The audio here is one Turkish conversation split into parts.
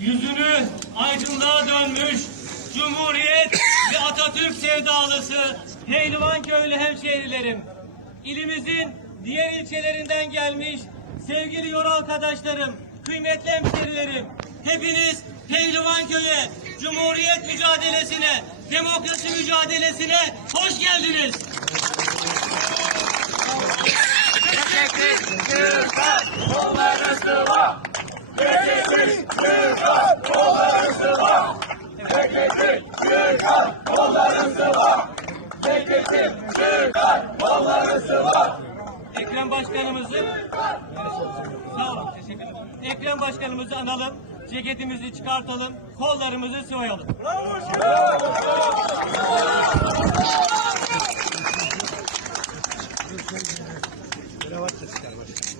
yüzünü aydınlığa dönmüş Cumhuriyet ve Atatürk sevdalısı Pehlivan köylü hemşehrilerim. İlimizin diğer ilçelerinden gelmiş sevgili yol arkadaşlarım, kıymetli hemşehrilerim. Hepiniz Pehlivan köyü Cumhuriyet mücadelesine, demokrasi mücadelesine hoş geldiniz. Ekrem Başkanımızı Sağ olun, teşekkür ederim. Ekrem Başkanımızı analım, ceketimizi çıkartalım, kollarımızı sıvayalım. Kravat da çıkar başkanım.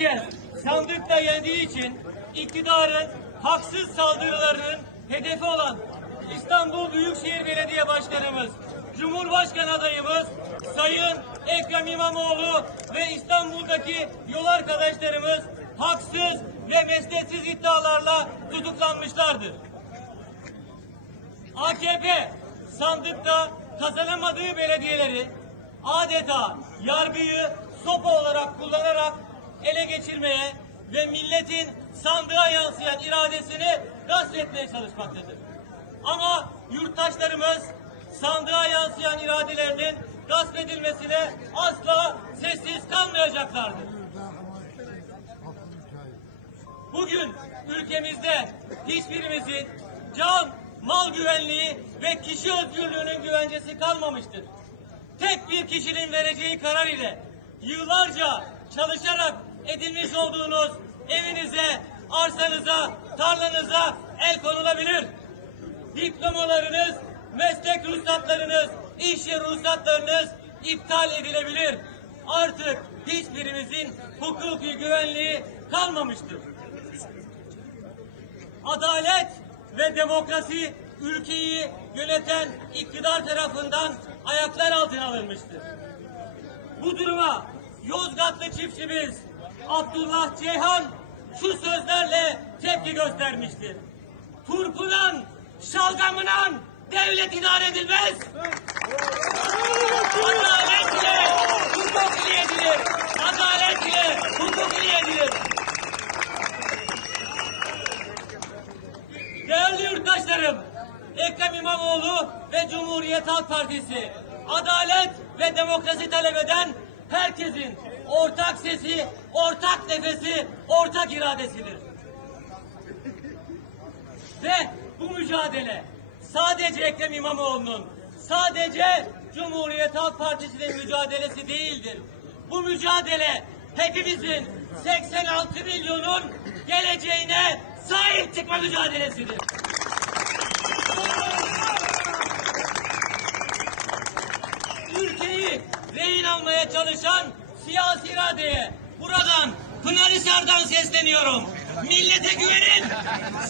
dört kez sandıkta yendiği için iktidarın haksız saldırılarının hedefi olan İstanbul Büyükşehir Belediye Başkanımız, Cumhurbaşkanı adayımız Sayın Ekrem İmamoğlu ve İstanbul'daki yol arkadaşlarımız haksız ve mesnetsiz iddialarla tutuklanmışlardır. AKP sandıkta kazanamadığı belediyeleri adeta yargıyı sopa olarak kullanarak ele geçirmeye ve milletin sandığa yansıyan iradesini gasp etmeye çalışmaktadır. Ama yurttaşlarımız sandığa yansıyan iradelerinin gasp edilmesine asla sessiz kalmayacaklardır. Bugün ülkemizde hiçbirimizin can, mal güvenliği ve kişi özgürlüğünün güvencesi kalmamıştır. Tek bir kişinin vereceği karar ile yıllarca çalışarak edinmiş olduğunuz evinize, arsanıza, tarlanıza el konulabilir. Diplomalarınız, meslek ruhsatlarınız, iş yeri ruhsatlarınız iptal edilebilir. Artık hiçbirimizin hukuki güvenliği kalmamıştır. Adalet ve demokrasi ülkeyi yöneten iktidar tarafından ayaklar altına alınmıştır. Bu duruma Yozgatlı çiftçimiz Abdullah Ceyhan şu sözlerle tepki göstermiştir. Turpunan, şalgamınan devlet idare edilmez. Adaletle hukuk ile edilir. Adaletle hukuk ile edilir. Değerli yurttaşlarım, Ekrem İmamoğlu ve Cumhuriyet Halk Partisi adalet ve demokrasi talep eden herkesin ortak sesi, ortak nefesi, ortak iradesidir. Ve bu mücadele sadece Ekrem İmamoğlu'nun, sadece Cumhuriyet Halk Partisi'nin mücadelesi değildir. Bu mücadele hepimizin 86 milyonun geleceğine sahip çıkma mücadelesidir. Ülkeyi rehin almaya çalışan siyasi iradeye buradan Pınarhisar'dan sesleniyorum. Millete güvenin.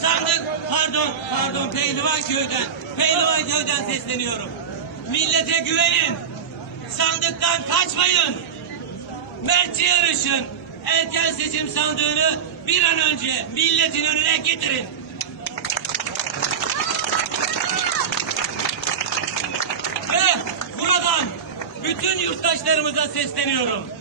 Sandık pardon pardon Pehlivan köyden Pehlivan köyden sesleniyorum. Millete güvenin. Sandıktan kaçmayın. Mertçe yarışın. Erken seçim sandığını bir an önce milletin önüne getirin. Ve buradan bütün yurttaşlarımıza sesleniyorum.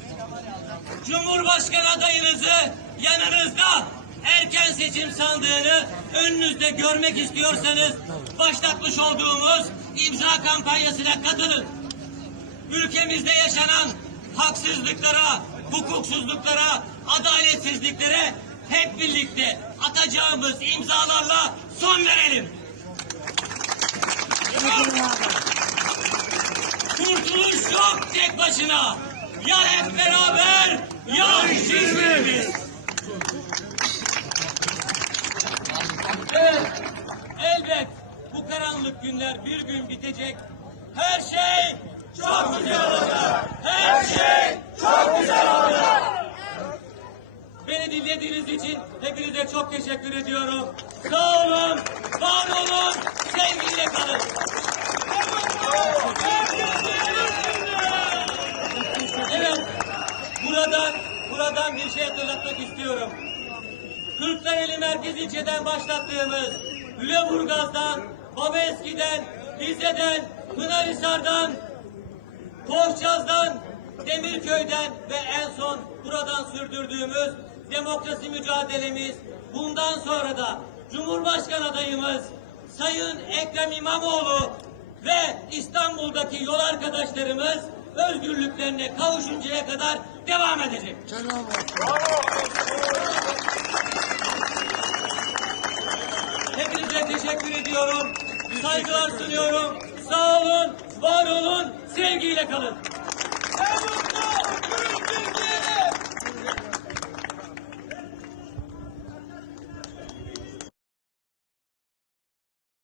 Cumhurbaşkanı adayınızı yanınızda erken seçim sandığını önünüzde görmek istiyorsanız başlatmış olduğumuz imza kampanyasına katılın. Ülkemizde yaşanan haksızlıklara, hukuksuzluklara, adaletsizliklere hep birlikte atacağımız imzalarla son verelim. Kurtuluş yok tek başına. Ya hep beraber günler bir gün bitecek. Her şey çok güzel olacak. Her şey çok güzel olacak. Beni dinlediğiniz için hepinize çok teşekkür ediyorum. Sağ olun, var olun, sevgiyle kalın. Evet, buradan, buradan bir şey hatırlatmak istiyorum. Kırklareli Merkez ilçeden başlattığımız Lüleburgaz'dan Babeski'den, Rize'den, Pınarhisar'dan, Koşcaz'dan, Demirköy'den ve en son buradan sürdürdüğümüz demokrasi mücadelemiz bundan sonra da Cumhurbaşkanı adayımız Sayın Ekrem İmamoğlu ve İstanbul'daki yol arkadaşlarımız özgürlüklerine kavuşuncaya kadar devam edecek. Hepinize teşekkür ediyorum. Saygılar sunuyorum. Sağ olun, var olun, sevgiyle kalın.